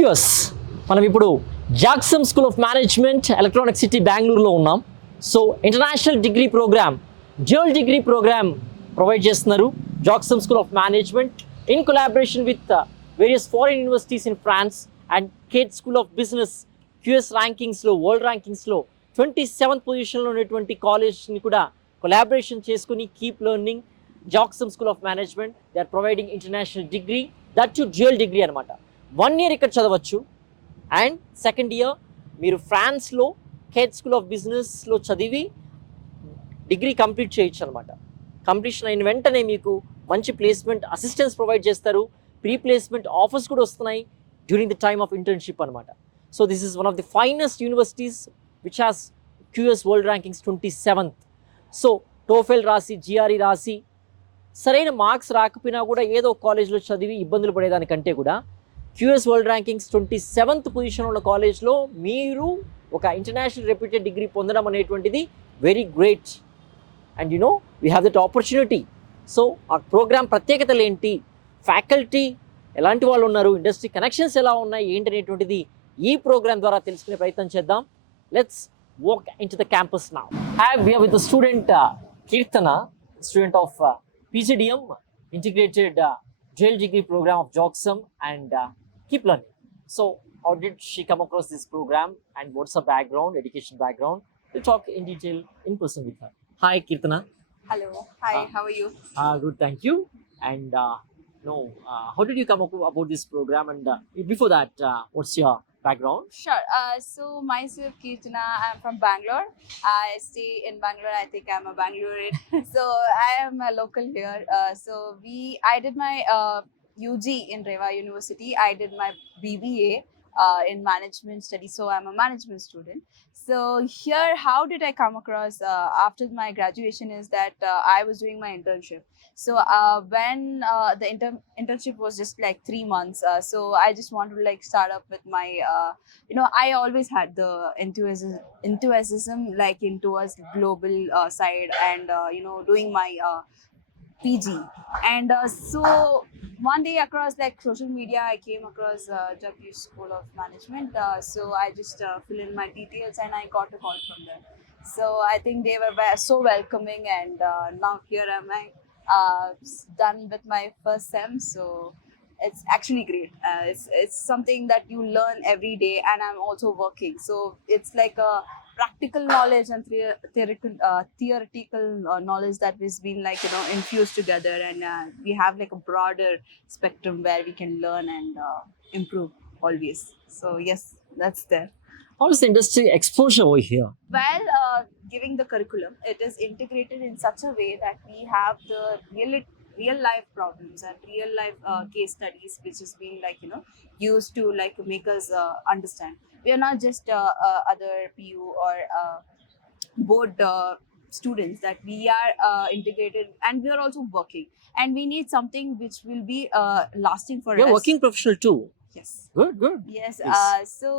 Viewers, మనం ఇప్పుడు Jagsom school of management electronic city బెంగళూరులో ఉన్నాం. So international degree programme, dual degree programme provide చేస్తున్నారు Jagsom school of management in collaboration with various foreign universities in France and Kedge school of business. QS ర్యాంకింగ్స్లో, world ర్యాంకింగ్స్లో 27th పొజిషన్లో ఉన్నటువంటి కాలేజ్ని కూడా collaboration చేసుకుని keep learning. Jagsom school of management they are providing international degree, that to dual degree అనమాట. 1 year ఇక్కడ చదవచ్చు అండ్ సెకండ్ ఇయర్ మీరు ఫ్రాన్స్లో కేట్ స్కూల్ ఆఫ్ బిజినెస్లో చదివి డిగ్రీ కంప్లీట్ చేయొచ్చు అనమాట. కంప్లీషన్ అయిన వెంటనే మీకు మంచి ప్లేస్మెంట్ అసిస్టెన్స్ ప్రొవైడ్ చేస్తారు. ప్రీ ప్లేస్మెంట్ ఆఫర్స్ కూడా వస్తున్నాయి during the time of internship అనమాట. So this is one of the finest universities which has QS world rankings 27th. సో టోఫెల్ రాసి, జిఆర్ఈ రాసి సరైన మార్క్స్ రాకపోయినా కూడా ఏదో కాలేజ్లో చదివి ఇబ్బందులు పడేదానికంటే కూడా QS world rankings 27th position ఉన్న కాలేజ్లో మీరు ఒక ఇంటర్నేషనల్ రెప్యూటెడ్ డిగ్రీ పొందడం అనేటువంటిది very great. And you know we have that opportunity. So ఆ ప్రోగ్రామ్ ప్రత్యేకతలు ఏంటి, ఫ్యాకల్టీ ఎలాంటి వాళ్ళు ఉన్నారు, ఇండస్ట్రీ కనెక్షన్స్ ఎలా ఉన్నాయి ఏంటి అనేటువంటిది ఈ ప్రోగ్రామ్ ద్వారా తెలుసుకునే ప్రయత్నం చేద్దాం. Let's walk into the campus now. I have here with the student Kirtana, student of PGDM integrated dual degree program of JAGSoM and keep learning. So how did she come across this program and what's her background, education background? We'll talk in detail in person with her. Hi Kirtana. Hello. Hi, how are you? Good, thank you. And how did you come up about this program, and before that what's your background? Sure. So myself, Kirtana, I'm from Bangalore. I stay in Bangalore. I think I'm a Bangalorean. So I am a local here. I did my UG in Reva University. I did my BBA in management studies. So I'm a management student. So here, how did I come across after my graduation is that I was doing my internship. So when the internship was just like 3 months, so I just wanted to like start up with my, I always had the enthusiasm like in towards global side and doing my PG. And so one day across like social media, I came across Jagdish School of Management. So I just fill in my details and I got a call from them. So I think they were so welcoming, and now here am I done with my first sem. So it's actually great. It's something that you learn every day, and I'm also working. So it's like a practical knowledge and theoretical knowledge that has been like infused together, and we have like a broader spectrum where we can learn and improve always. So yes, that's there. How is the industry exposure over here? Well, giving the curriculum, it is integrated in such a way that we have the real life problems and real life case studies, which is being like used to like make us understand. We are not just other PU or board students, that we are integrated, and we are also working, and we need something which will be lasting for us. You're working professional too. Yes. Good. Yes. Yes. So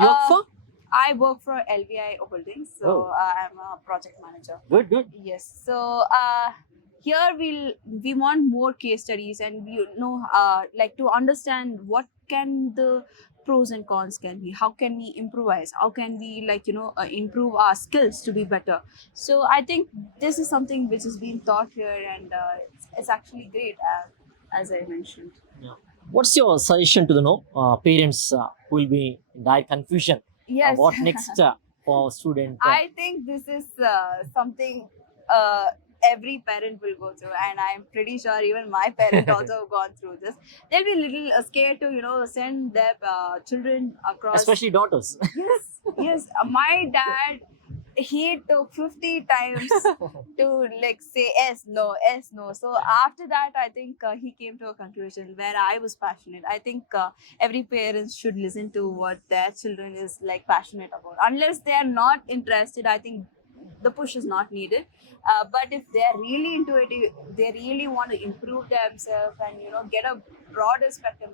You work for? I work for LVI Holdings. So I'm a project manager. Good. Yes. So here we want more case studies, and we like to understand what can the pros and cons can be. How can we improvise? How can we like improve our skills to be better? So I think this is something which is being taught here, and it's actually great, as I mentioned. Yeah. What's your suggestion to the parents who will be in dire confusion? Yes. What next for student? I think this is something every parent will go through, and I'm pretty sure even my parent also have gone through this. They'll be a little scared to send their children across, Especially daughters. Yes. My dad, he took 50 times to like say yes no. So after that, I think he came to a conclusion where I was passionate. I think every parent should listen to what their children is like passionate about. Unless they are not interested, I think the push is not needed. But if they are really into it, they really want to improve themselves and get a broader spectrum,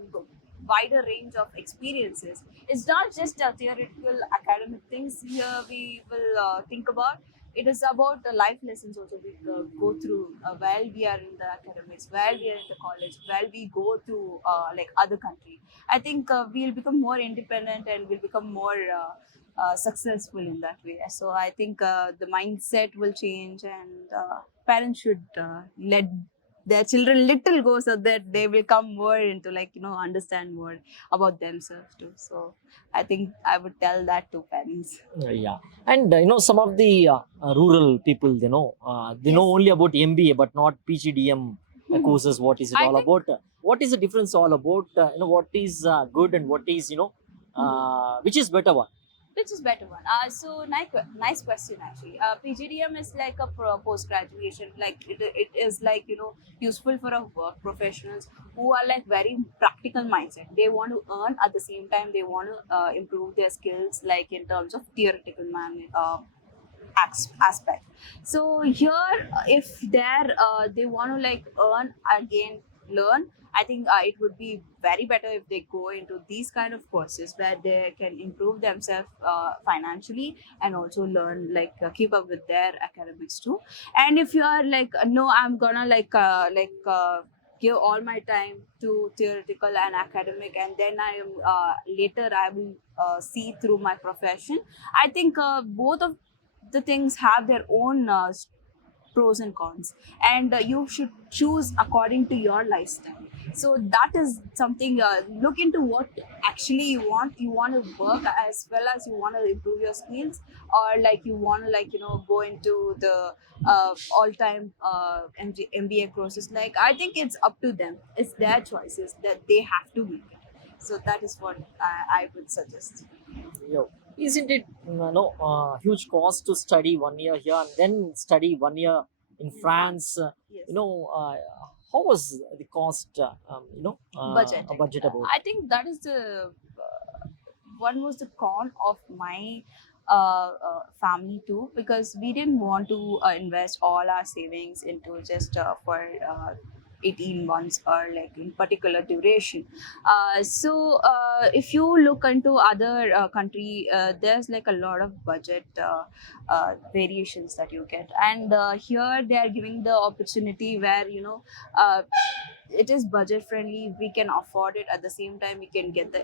wider range of experiences. It's not just a theoretical academic things here we will think about. it is about the life lessons also we go through while we are in the academics, while we are in the college, while we go to like other country. I think we'll become more independent and we'll become more successful in that way. So I think the mindset will change, and parents should let their children little go so that they will come more into like understand more about themselves too. So I think I would tell that to parents. Yeah, and some of the rural people, they know Yes. only about MBA but not PGDM courses. What is it I all think about? What is the difference all about? What is good and what is which is better one? which is better one? So nice question actually. PGDM is like a post graduation, like it is like useful for a work professionals who are like very practical mindset. They want to earn at the same time. They want to improve their skills, like in terms of theoretical aspect. So here, if they want to like earn again, learn. I think it would be very better if they go into these kind of courses where they can improve themselves financially and also learn like keep up with their academics too. And if you are like no, I'm gonna give all my time to theoretical and academic, and then I am later I will see through my profession. I think both of the things have their own pros and cons, and you should choose according to your lifestyle. So that is something, look into what actually you want to work as well as you want to improve your skills, or like you want to like go into the all time MBA courses. Like I think it's up to them, it's their choices that they have to make it. So that is what I would suggest. Yo, isn't it huge cost to study 1 year here and then study 1 year in France? Yes. How was the cost? Budget. A budget about. I think that is the one was the con of my family too, because we didn't want to invest all our savings into just for 18 months or like in particular duration. If you look into other country, there's like a lot of budget variations that you get, and here they are giving the opportunity where uh, it is budget friendly, we can afford it, at the same time we can get the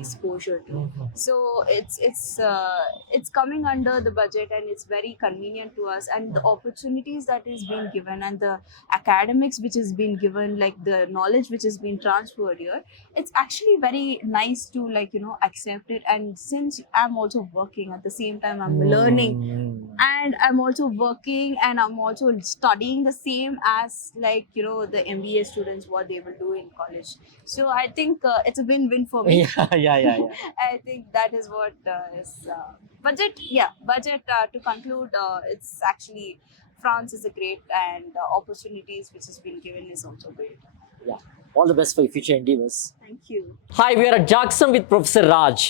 exposure to. Mhm. So it's coming under the budget and it's very convenient to us, and the opportunities that is being given and the academics which is being given, like the knowledge which is being transferred here, it's actually very nice to like accept it. And since I'm also working at the same time, I'm learning, Mm. and I'm also working and I'm also studying the same as like the MBA students what they will do in college. So I think it's a win-win for me. Yeah. I think that is what is budget. Yeah, budget. To conclude, it's actually France is a great, and opportunities which has been given is also great. Yeah. All the best for your future endeavors. Thank you. Hi we are at Jagsom with professor Raj.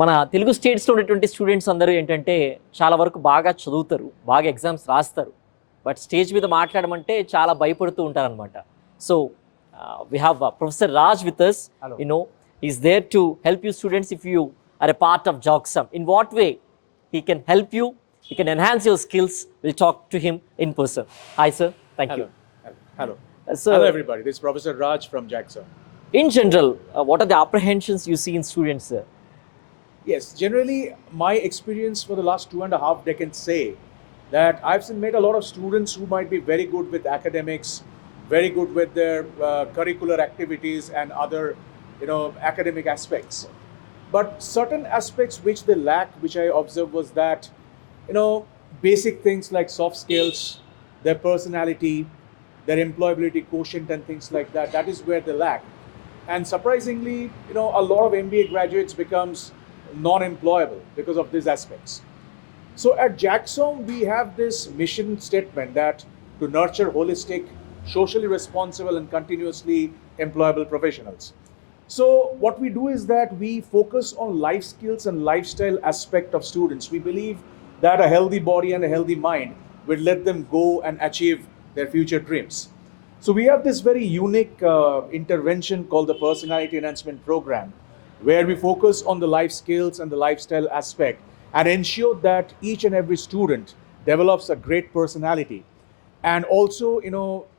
మన తెలుగు స్టేట్స్లో ఉన్నటువంటి students అందరూ ఏంటంటే చాలా వరకు బాగా చదువుతారు, బాగా ఎగ్జామ్స్ రాస్తారు, బట్ స్టేజ్ మీద మాట్లాడమంటే చాలా భయపడుతూ ఉంటారనమాట. So we have professor Raj with us. Is there to help you students if you are a part of Jagsom. In what way he can help you, he can enhance your skills. Will talk to him in person. Hi sir, thank you. Hello. So, Hello, everybody. This is Professor Raj from JAGSoM. in general, what are the apprehensions you see in students, sir? Yes, generally, my experience for the last 2.5 decades say that I've met a lot of students who might be very good with academics, very good with their curricular activities and other, academic aspects. But certain aspects which they lack, which I observed, was that, basic things like soft skills, their personality, their employability quotient and things like that, that is where they lack. And surprisingly, a lot of MBA graduates becomes non-employable because of these aspects. So at JAGSoM, we have this mission statement that to nurture holistic, socially responsible and continuously employable professionals. So what we do is that we focus on life skills and lifestyle aspect of students. We believe that a healthy body and a healthy mind will let them go and achieve their future dreams. So we have this very unique intervention called the Personality Enhancement Program, where we focus on the life skills and the lifestyle aspect and ensure that each and every student develops a great personality, and also,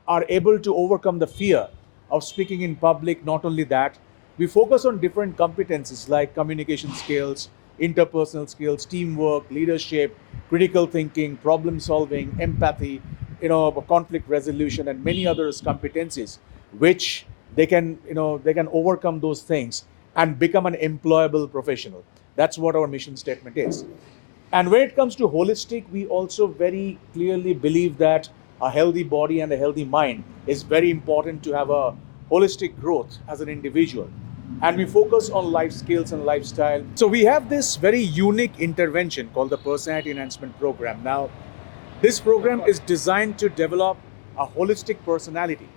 are able to overcome the fear of speaking in public. Not only that, we focus on different competencies like communication skills, interpersonal skills, teamwork, leadership, critical thinking, problem solving, empathy, conflict resolution, and many others competencies, which they can overcome those things and become an employable professional. That's what our mission statement is. And when it comes to holistic, we also very clearly believe that a healthy body and a healthy mind is very important to have a holistic growth as an individual. And we focus on life skills and lifestyle. So we have this very unique intervention called the Personality Enhancement Program. Now, this program is designed to develop a holistic personality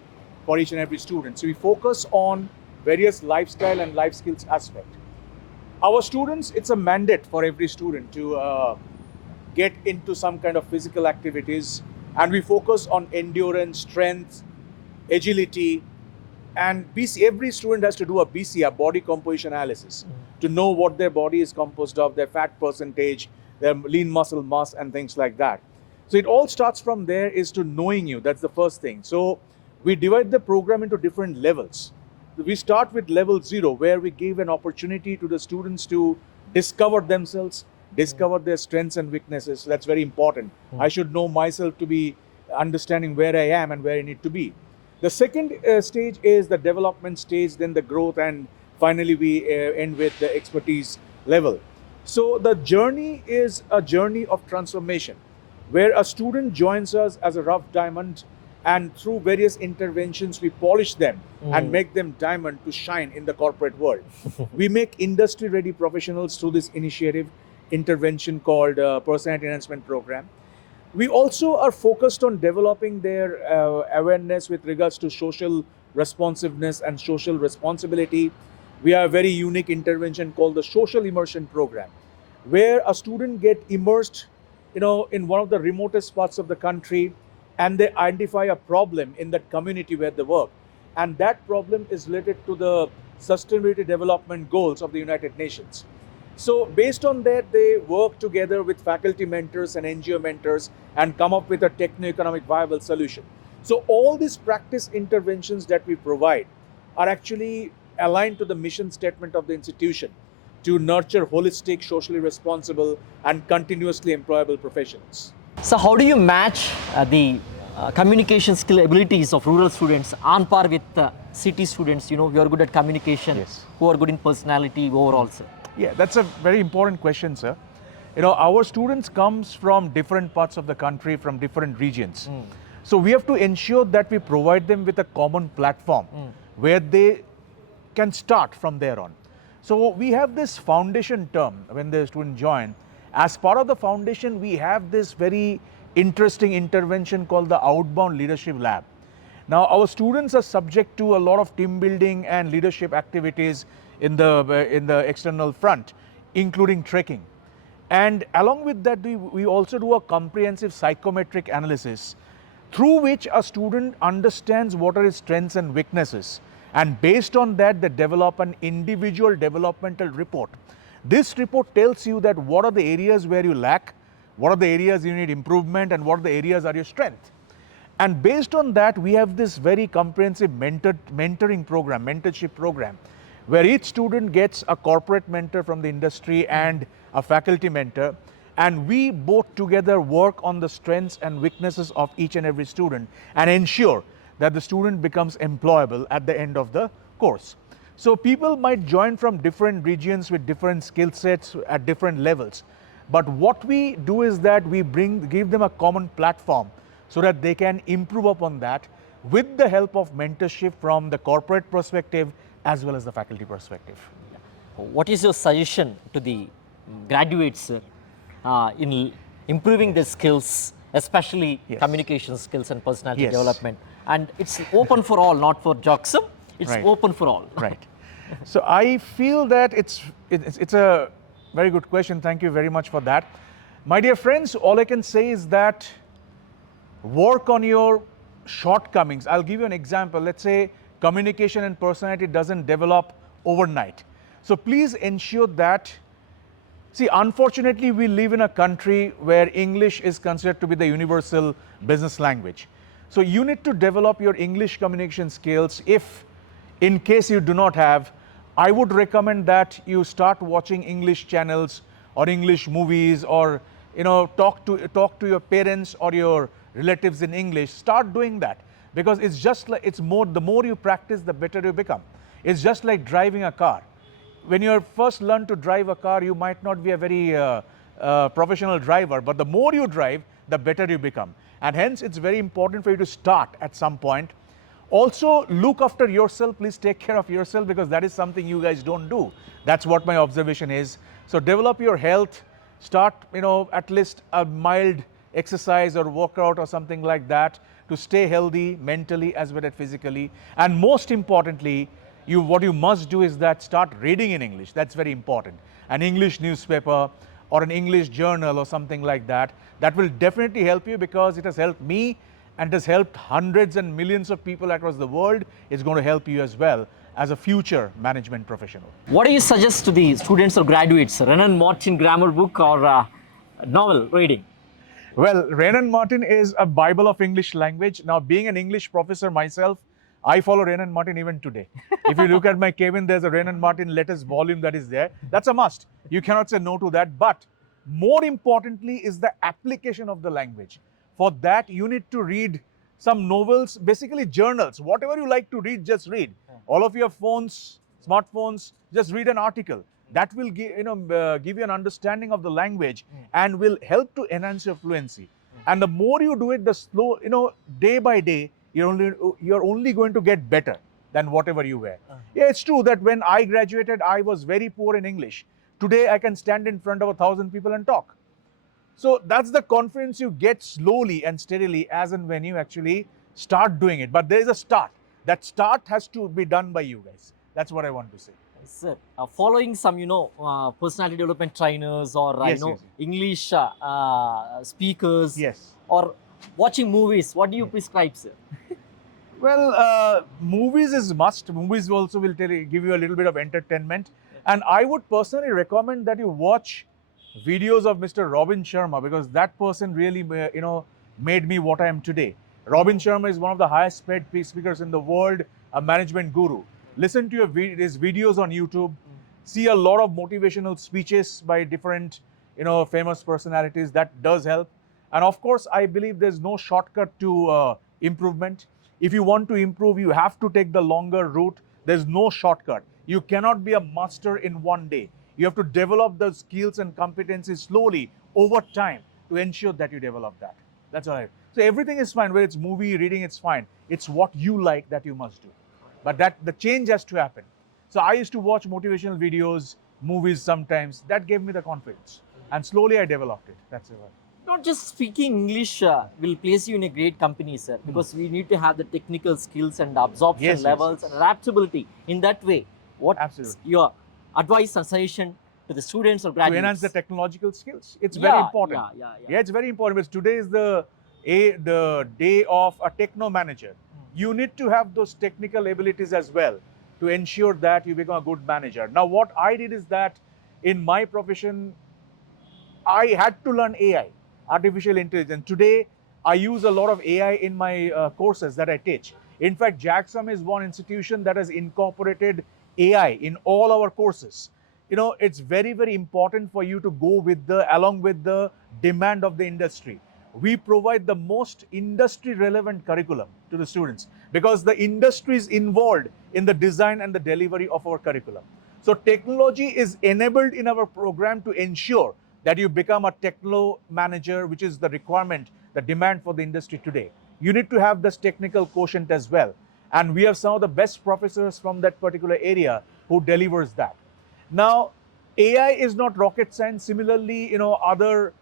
for each and every student. So we focus on various lifestyle and life skills aspect. Our students, it's a mandate for every student to get into some kind of physical activities, and we focus on endurance, strength, agility, and BC. Every student has to do a BC, a body composition analysis, to know what their body is composed of, their fat percentage, their lean muscle mass, and things like that. So it all starts from there, is to knowing you. That's the first thing. So we divide the program into different levels. We start with level 0, where we give an opportunity to the students to discover themselves, discover their strengths and weaknesses. That's very important. I should know myself to be understanding where I am and where I need to be. The second stage is the development stage, then the growth, and finally we end with the expertise level. So the journey is a journey of transformation, where a student joins us as a rough diamond, and through various interventions we polish them and make them diamond to shine in the corporate world. We make industry ready professionals through this initiative intervention called Personality Enhancement Program. We also are focused on developing their awareness with regards to social responsiveness and social responsibility. We have a very unique intervention called the Social Immersion Program, where a student get immersed in one of the remotest parts of the country, and they identify a problem in that community where they work. And that problem is related to the Sustainability Development Goals of the United Nations. So based on that, they work together with faculty mentors and NGO mentors and come up with a techno-economic viable solution. So all these practice interventions that we provide are actually aligned to the mission statement of the institution to nurture holistic, socially responsible, and continuously employable professionals. So how do you match the communication skill abilities of rural students on par with city students, who are good at communication, who are good in personality overall, sir? Yeah, that's a very important question, sir. Our students comes from different parts of the country, from different regions. So we have to ensure that we provide them with a common platform where they can start from there on. So we have this foundation term when the student join. As part of the foundation, we have this very interesting intervention called the Outbound Leadership Lab. Now, our students are subject to a lot of team building and leadership activities in the external front, including trekking. And along with that, we also do a comprehensive psychometric analysis through which a student understands what are his strengths and weaknesses. And based on that, they develop an individual developmental report. This report tells you that what are the areas where you lack, what are the areas you need improvement, and what are the areas are your strength. And based on that, we have this very comprehensive mentoring program, mentorship program, where each student gets a corporate mentor from the industry and a faculty mentor, and we both together work on the strengths and weaknesses of each and every student and ensure that the student becomes employable at the end of the course. So people might join from different regions with different skill sets at different levels. But what we do is that we give them a common platform so that they can improve upon that with the help of mentorship from the corporate perspective as well as the faculty perspective. What is your suggestion to the graduates in improving their skills, especially communication skills and personality development? And it's open for all, not for JAGSoM. It's open for all. Right. So I feel that it's a very good question. Thank you very much for that. My dear friends, all I can say is that work on your shortcomings. I'll give you an example. Let's say communication and personality doesn't develop overnight. So please ensure that See, unfortunately, we live in a country where English is considered to be the universal business language. So you need to develop your English communication skills. If, in case you do not have, I would recommend that you start watching English channels or English movies, or talk to your parents or your relatives in English. Start doing that, because it's just like, the more you practice, the better you become. It's just like driving a car. When you first learn to drive a car, you might not be a very professional driver, but the more you drive, the better you become. And hence, it's very important for you to start at some point. Also, look after yourself. Please take care of yourself, because that is something you guys don't do. That's what my observation is. So develop your health. Start, at least a mild exercise or workout or something like that to stay healthy mentally as well as physically. And most importantly, what you must do is that start reading in English. That's very important. An English newspaper or an English journal or something like that. That will definitely help you, because it has helped me and it has helped hundreds and millions of people across the world. It's going to help you as well as a future management professional. What do you suggest to the students or graduates? Renan Martin grammar book or novel reading? Well, Renan Martin is a Bible of English language. Now, being an English professor myself, I follow Renan Martin even today. If you look at my cabin, there's a Renan Martin letters volume that is there. That's a must. You cannot say no to that. But more importantly is the application of the language. For that, you need to read some novels, basically journals. Whatever you like to read, just read. All of your phones, smartphones, just read an article. That will give you an understanding of the language and will help to enhance your fluency. And the more you do it, the slow, day by day, you're only going to get better than whatever you were. Yeah, it's true that when I graduated, I was very poor in English. Today, I can stand in front of 1,000 people and talk. So that's the confidence you get slowly and steadily as and when you actually start doing it. But there is a start. That start has to be done by you guys. That's what I want to say. Sir, following some, personality development trainers or, Yes. English speakers. Yes. Or watching movies. What do you prescribe, sir? Well, movies is must. Movies also will give you a little bit of entertainment. And I would personally recommend that you watch videos of Mr. Robin Sharma, because that person really, made me what I am today. Robin Sharma is one of the highest paid speakers in the world, a management guru. Listen to his videos on YouTube. See a lot of motivational speeches by different, famous personalities. That does help. And of course, I believe there's no shortcut to improvement. If you want to improve, you have to take the longer route. There's no shortcut. You cannot be a master in one day. You have to develop the skills and competencies slowly over time to ensure that you develop that. That's all right. So everything is fine. Whether it's movie, reading, it's fine. It's what you like that you must do. But the change has to happen. So I used to watch motivational videos, movies sometimes. That gave me the confidence. And slowly I developed it. That's it. Not just speaking English will place you in a great company, sir, because we need to have the technical skills and absorption levels and adaptability. In that way, what your advice and suggestion to the students or graduates? To enhance the technological skills. It's very important. Yeah, it's very important, because today is the day of a techno manager. You need to have those technical abilities as well to ensure that you become a good manager. Now, what I did is that in my profession, I had to learn AI, artificial intelligence. Today, I use a lot of AI in my courses that I teach. In fact, JAGSoM is one institution that has incorporated AI in all our courses. It's very, very important for you to go along with the demand of the industry. We provide the most industry relevant curriculum to the students, because the industry is involved in the design and the delivery of our curriculum. So technology is enabled in our program to ensure that you become a techno manager, which is the requirement, the demand for the industry today. You need to have this technical quotient as well. And we have some of the best professors from that particular area who delivers that. Now, AI is not rocket science. Similarly, other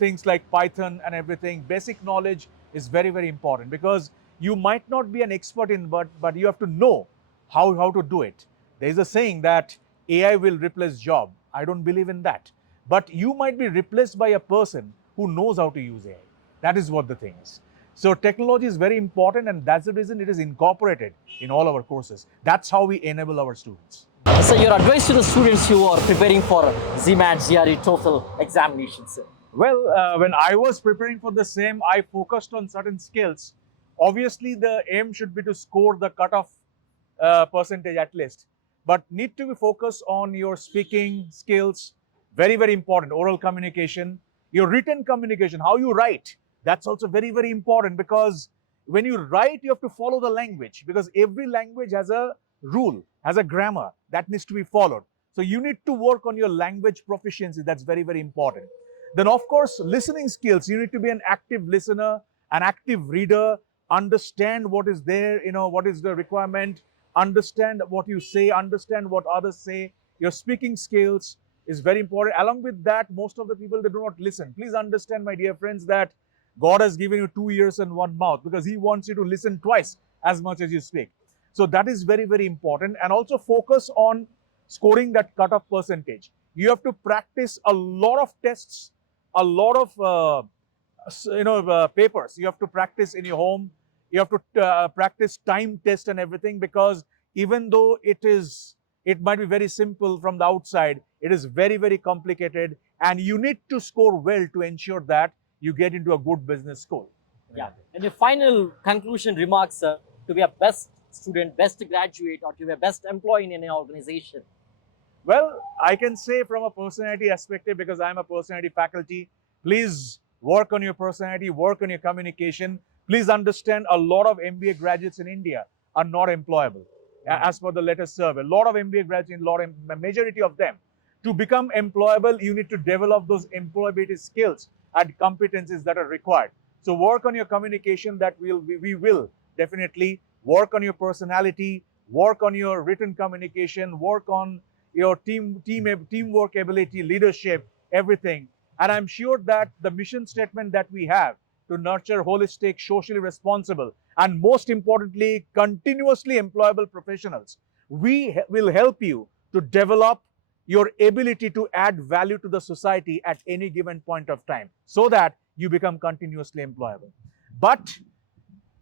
things like Python and everything, basic knowledge is very, very important, because you might not be an expert in, but you have to know how to do it. There is a saying that AI will replace job. I don't believe in that. But you might be replaced by a person who knows how to use AI. That is what the thing is. So technology is very important, and that's the reason it is incorporated in all our courses. That's how we enable our students. So your advice to the students who are preparing for GMAT, GRE, TOEFL examinations, sir? Well, when I was preparing for the same, I focused on certain skills. Obviously, the aim should be to score the cutoff percentage at least, but need to be focused on your speaking skills. Very, very important. Oral communication, your written communication, how you write. That's also very, very important, because when you write, you have to follow the language, because every language has a rule, has a grammar that needs to be followed. So you need to work on your language proficiency. That's very, very important. Then, of course, listening skills. You need to be an active listener, an active reader, understand what is there, what is the requirement, understand what you say, understand what others say. Your speaking skills is very important. Along with that, most of the people, they do not listen. Please understand, my dear friends, that God has given you 2 ears and 1 mouth, because He wants you to listen twice as much as you speak. So that is very, very important. And also focus on scoring that cutoff percentage. You have to practice a lot of tests, a lot of papers. You have to practice in your home. You have to practice time test and everything, because even though it might be very simple from the outside, it is very, very complicated, and you need to score well to ensure that you get into a good business school. Yeah. And your final conclusion remarks, sir, to be a best student, best graduate, or to be a best employee in any organization? Well, I can say from a personality perspective, because I'm a personality faculty, please work on your personality, work on your communication. Please understand, a lot of MBA graduates in India are not employable. As per the latest survey, a lot of MBA graduates, majority of them, to become employable, you need to develop those employability skills and competencies that are required. So work on your communication. That we will definitely work on your personality, work on your written communication, work on your teamwork ability, leadership, everything. And I'm sure that the mission statement that we have, to nurture holistic, socially responsible, and most importantly, continuously employable professionals, will help you to develop your ability to add value to the society at any given point of time, so that you become continuously employable. But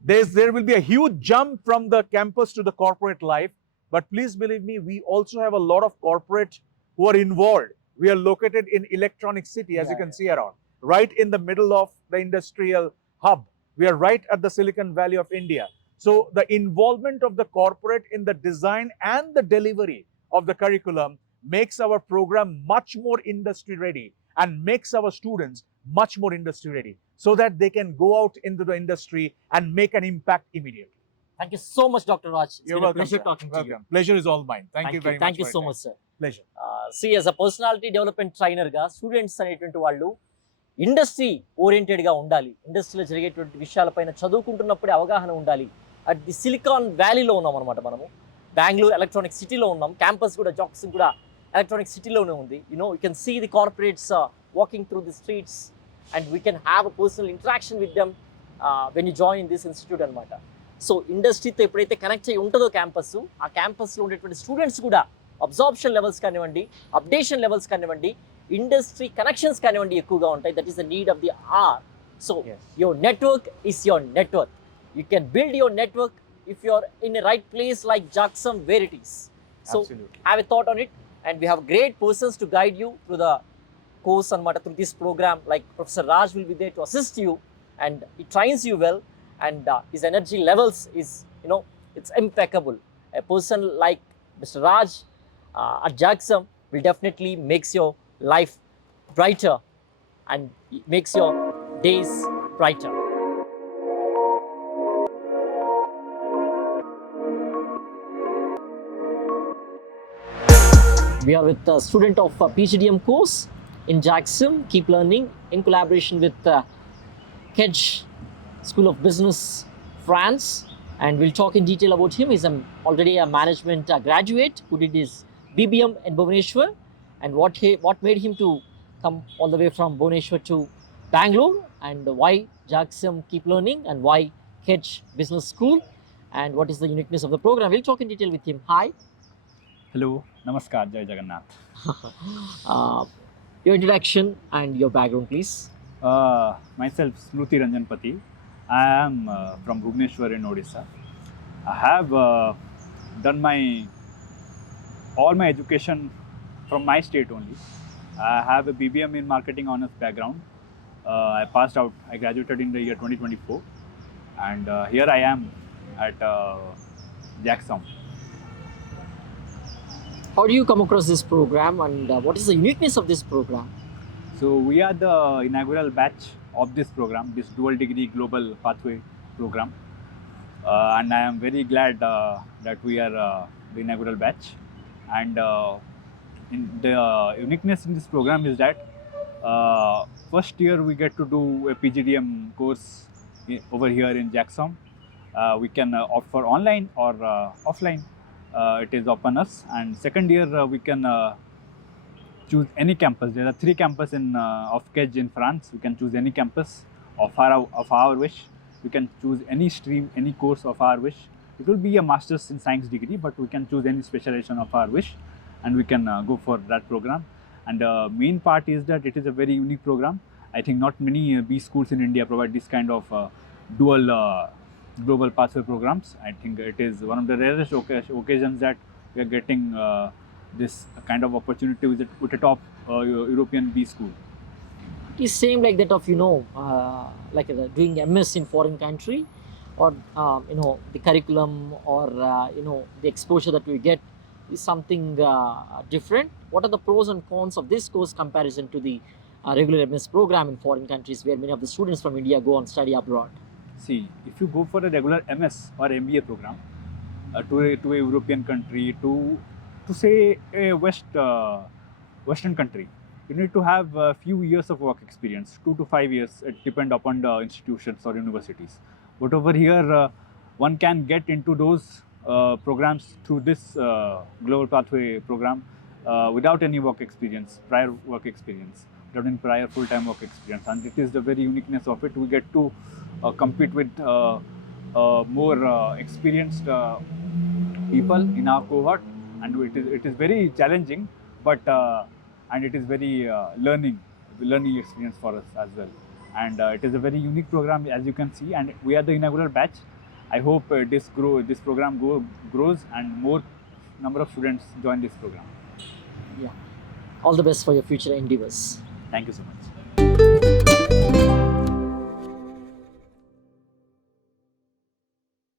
there will be a huge jump from the campus to the corporate life. But please believe me, we also have a lot of corporate who are involved. We are located in Electronic City, as you can see around, right in the middle of the industrial hub. We are right at the Silicon Valley of India. So the involvement of the corporate in the design and the delivery of the curriculum makes our program much more industry ready, and makes our students much more industry ready, so that they can go out into the industry and make an impact immediately. Thank you so much, Dr. Raj. It's You're been a welcome, pleasure sir. talking to you. Welcome. Pleasure is all mine. Thank you very much. Thank you for so your much, time. sir. Pleasure. See as a personality development ట్రైనర్గా students అనేటువంటి వాళ్ళు industry ఓరియంటెడ్గా ఉండాలి. ఇండస్ట్రీలో జరిగేటువంటి విషయాలపైన చదువుకుంటున్నప్పుడే అవగాహన ఉండాలి. At the silicon వ్యాలీలో ఉన్నాం అనమాట. మనము బెంగళూరు ఎలక్ట్రానిక్ సిటీలో ఉన్నాం. క్యాంపస్ కూడా JAGSoM కూడా ఎలక్ట్రానిక్ సిటీలోనే ఉంది. You can see the corporates walking through the streets, and we can have a personal interaction with them when you join this institute అనమాట. సో ఇండస్ట్రీతో ఎప్పుడైతే కనెక్ట్ అయ్యి ఉంటుందో క్యాంపస్, ఆ క్యాంపస్లో ఉండేటువంటి స్టూడెంట్స్ కూడా అబ్జార్ప్షన్ లెవెల్స్ కానివ్వండి, అప్డేషన్ లెవెల్స్ కానివ్వండి, ఇండస్ట్రీ కనెక్షన్స్ కానివ్వండి ఎక్కువగా ఉంటాయి. That is the need of the hour. So your network is your network. You can build your network if you're in a right place like JAGSoM, where it is. So Absolutely. have a thought on it, and we have great persons to guide you through the course and through this program. Like Professor Raj will be there to assist you, and he trains you well, and his energy levels is, it's impeccable. A person like Mr. Raj at JAGSoM will definitely makes your life brighter and makes your days brighter. We are with a student of PGDM course in JAGSoM, Keep Learning, in collaboration with Kedge School of Business, France, and we'll talk in detail about him. He's already a management graduate who did his BBM in Bhubaneswar, and what made him to come all the way from Bhubaneswar to Bangalore, and why JAGSoM Keep Learning, and why Kedge Business School, and what is the uniqueness of the program. We'll talk in detail with him. Hi. Hello, Namaskar, Jai Jagannath. Your introduction and your background, please. Myself, Smruti Ranjanpati. I am from Bhubaneswar in Odisha. I have done my all my education from my state only. I have a BBM in marketing honors background. I passed out. I graduated in the year 2024, and here I am at JAGSoM. How do you come across this program, and what is the uniqueness of this program? So we are the inaugural batch of this program, this dual degree global pathway program, and I am very glad that we are the inaugural batch. And in the uniqueness in this program is that first year we get to do a PGDM course over here in JAGSoM. We can opt for online or offline. It is upon us. And second year we can choose any campus. There are 3 campuses in of KEJ in France. We can choose any campus of our wish. We can choose any stream, any course of our wish. It will be a master's in science degree, but we can choose any specialization of our wish, and we can go for that program. And the main part is that it is a very unique program. I think not many B schools in India provide this kind of dual global pathway programs. I think it is one of the rarest occasions that we are getting this kind of opportunity with a top European B school. It is same like that of doing MS in foreign country, or the curriculum, or the exposure that we get is something different. What are the pros and cons of this course comparison to the regular MS program in foreign countries, where many of the students from India go and study abroad? See, if you go for a regular MS or MBA program to a European country, to say a Western country, you need to have a few years of work experience, 2 to 5 years. It depends upon the institutions or universities. But over here, one can get into those programs through this global pathway program without any work experience, prior work experience, without any prior full-time work experience. And it is the very uniqueness of it. We get to compete with more experienced people in our cohort, and it is very challenging, but and it is very learning experience for us as well. And it is a very unique program, as you can see, and we are the inaugural batch. I hope this program grows and more number of students join this program. Yeah. All the best for your future endeavors. Thank you so much.